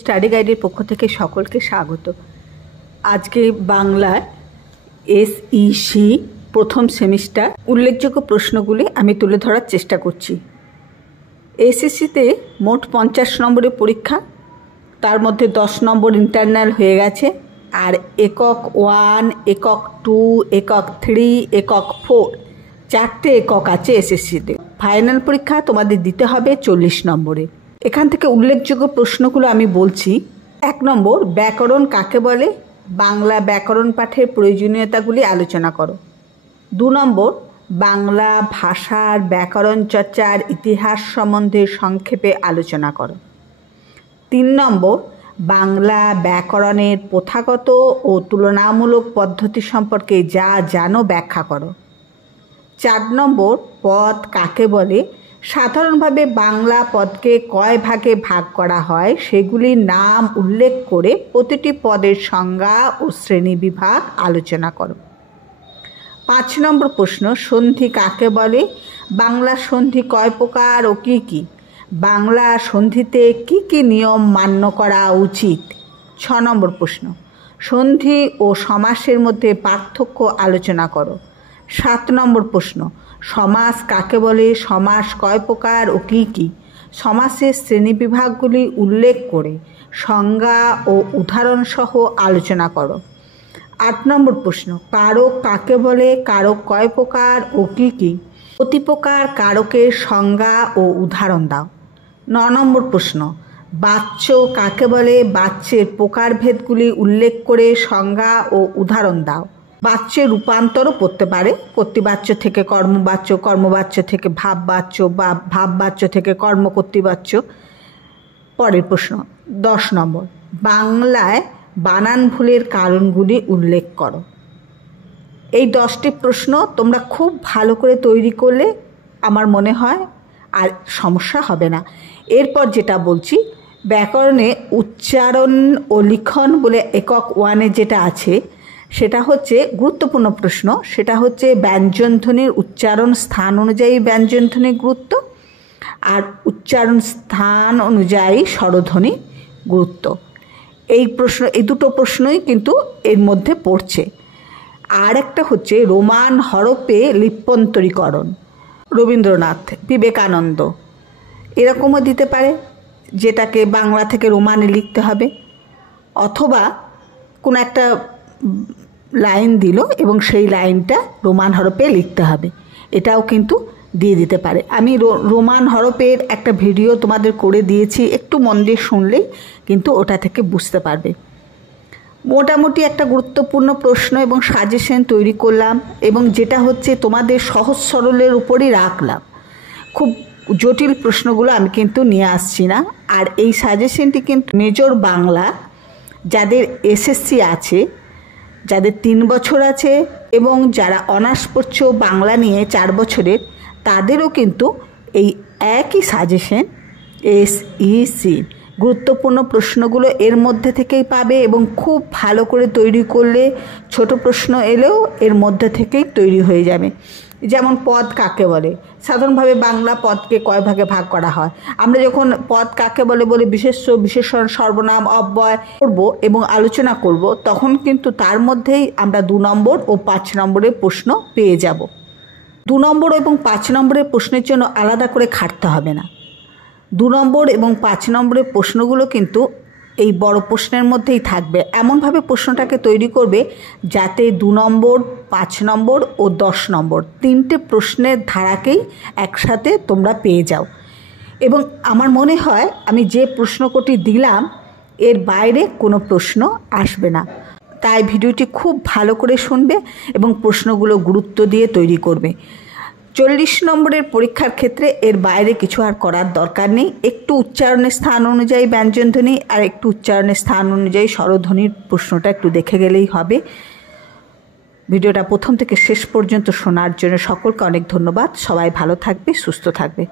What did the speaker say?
Study গাইডের পক্ষ থেকে সকলকে স্বাগত। আজকে বাংলার SEC প্রথম সেমিস্টার উল্লেখযোগ্য প্রশ্নগুলি আমি তুলে ধরার চেষ্টা করছি। SECতে মোট 50 নম্বরের পরীক্ষা, তার মধ্যে 10 নম্বর ইন্টারনাল হয়ে গেছে, আর একক 1, একক 2, একক 3, একক 4 চারটে একক আছে SSCতে। ফাইনাল পরীক্ষা তোমাদের দিতে হবে 40 নম্বরে। এখান থেকে উল্লেখযোগ্য প্রশ্নগুলো আমি বলছি। 1 নম্বর, ব্যাকরণ কাকে বলে? বাংলা ব্যাকরণ পাঠের প্রয়োজনীয়তাগুলি আলোচনা করো। 2 নম্বর, বাংলা ভাষার ব্যাকরণ চর্চার ইতিহাস সম্বন্ধে সংক্ষেপে আলোচনা করো। 3 নম্বর, বাংলা ব্যাকরণের প্রথাগত ও তুলনামূলক পদ্ধতি সম্পর্কে যা জানো ব্যাখ্যা করো। 4 নম্বর, পদ কাকে বলে? সাধারণভাবে বাংলা পদকে কয় ভাগে ভাগ করা হয় সেগুলির নাম উল্লেখ করে প্রতিটি পদের সংজ্ঞা ও শ্রেণীবিভাগ আলোচনা করো। 5 নম্বর প্রশ্ন, সন্ধি কাকে বলে? বাংলা সন্ধি কয় প্রকার ও কী কী? বাংলা সন্ধিতে কী কী নিয়ম মান্য করা উচিত? 6 নম্বর প্রশ্ন, সন্ধি ও সমাসের মধ্যে পার্থক্য আলোচনা করো। 7 নম্বর প্রশ্ন, সমাস কাকে বলে? সমাস কয় প্রকার ও কী কী? সমাসের শ্রেণীবিভাগগুলি উল্লেখ করে সংজ্ঞা ও উদাহরণসহ আলোচনা করো। 8 নম্বর প্রশ্ন, কারক কাকে বলে? কারক কয় প্রকার ও কী কী? প্রতি প্রকার কারকের সংজ্ঞা ও উদাহরণ দাও। 9 নম্বর প্রশ্ন, বাচ্য কাকে বলে? বাচ্যের প্রকারভেদগুলি উল্লেখ করে সংজ্ঞা ও উদাহরণ দাও। বাচ্যের রূপান্তরও পড়তে পারে, কর্তৃবাচ্য থেকে কর্মবাচ্য, কর্মবাচ্য থেকে ভাববাচ্য বা ভাববাচ্য থেকে কর্মকর্তৃবাচ্য। পরের প্রশ্ন 10 নম্বর, বাংলায় বানান ভুলের কারণগুলি উল্লেখ করো। এই 10টি প্রশ্ন তোমরা খুব ভালো করে তৈরি করলে আমার মনে হয় আর সমস্যা হবে না। এরপর যেটা বলছি, ব্যাকরণে উচ্চারণ ও লিখন বলে একক 1-এ যেটা আছে সেটা হচ্ছে গুরুত্বপূর্ণ প্রশ্ন। সেটা হচ্ছে ব্যঞ্জনধ্বনির উচ্চারণ স্থান অনুযায়ী ব্যঞ্জনধ্বনির গুরুত্ব, আর উচ্চারণ স্থান অনুযায়ী স্বরধ্বনি গুরুত্ব। এই দুটো প্রশ্নই কিন্তু এর মধ্যে পড়ছে। আর একটা হচ্ছে রোমান হরফে লিপ্যন্তরীকরণ, রবীন্দ্রনাথ, বিবেকানন্দ, এরকমও দিতে পারে, যেটাকে বাংলা থেকে রোমানে লিখতে হবে, অথবা কোনো একটা লাইন দিল এবং সেই লাইনটা রোমান হরফে লিখতে হবে, এটাও কিন্তু দিয়ে দিতে পারে। আমি রোমান হরফের একটা ভিডিও তোমাদের করে দিয়েছি, একটু মন দিয়ে শুনলেই কিন্তু ওটা থেকে বুঝতে পারবে। মোটামুটি একটা গুরুত্বপূর্ণ প্রশ্ন এবং সাজেশন তৈরি করলাম, এবং যেটা হচ্ছে তোমাদের সহজ সরলের উপরই রাখলাম। খুব জটিল প্রশ্নগুলো আমি কিন্তু নিয়ে আসছি না। আর এই সাজেশনটি কিন্তু মেজর বাংলা যাদের SSC আছে, যাদের 3 বছর আছে, এবং যারা অনার্স পড়ছো বাংলা নিয়ে 4 বছরের, তাদেরও কিন্তু এই একই সাজেশন SEC গুরুত্বপূর্ণ প্রশ্নগুলো এর মধ্যে থেকেই পাবে, এবং খুব ভালো করে তৈরি করলে ছোট প্রশ্ন এলেও এর মধ্যে থেকেই তৈরি হয়ে যাবে। যেমন পদ কাকে বলে? সাধারণভাবে বাংলা পদকে কয় ভাগে ভাগ করা হয়? আমরা যখন পদ কাকে বলে বলে বিশেষ্য, বিশেষণ, সর্বনাম, অব্যয় করব এবং আলোচনা করব, তখন কিন্তু তার মধ্যেই আমরা 2 নম্বর ও 5 নম্বরের প্রশ্ন পেয়ে যাব। 2 নম্বর এবং 5 নম্বরের প্রশ্নের জন্য আলাদা করে খাটতে হবে না। 2 নম্বর এবং 5 নম্বরের প্রশ্নগুলো কিন্তু এই বড় প্রশ্নের মধ্যেই থাকবে। এমনভাবে প্রশ্নটাকে তৈরি করবে যাতে 2 নম্বর, 5 নম্বর ও 10 নম্বর 3টে প্রশ্নের ধারাকেই একসাথে তোমরা পেয়ে যাও। এবং আমার মনে হয় আমি যে প্রশ্নকটি দিলাম এর বাইরে কোনো প্রশ্ন আসবে না। তাই ভিডিওটি খুব ভালো করে শুনবে এবং প্রশ্নগুলো গুরুত্ব দিয়ে তৈরি করবে। 40 নম্বরের পরীক্ষার ক্ষেত্রে এর বাইরে কিছু আর করার দরকার নেই। একটু উচ্চারণের স্থান অনুযায়ী ব্যঞ্জনধ্বনি আর একটু উচ্চারণের স্থান অনুযায়ী স্বরধ্বনির প্রশ্নটা একটু দেখে গেলেই হবে। ভিডিওটা প্রথম থেকে শেষ পর্যন্ত শোনার জন্য সকলকে অনেক ধন্যবাদ। সবাই ভালো থাকবে, সুস্থ থাকবে।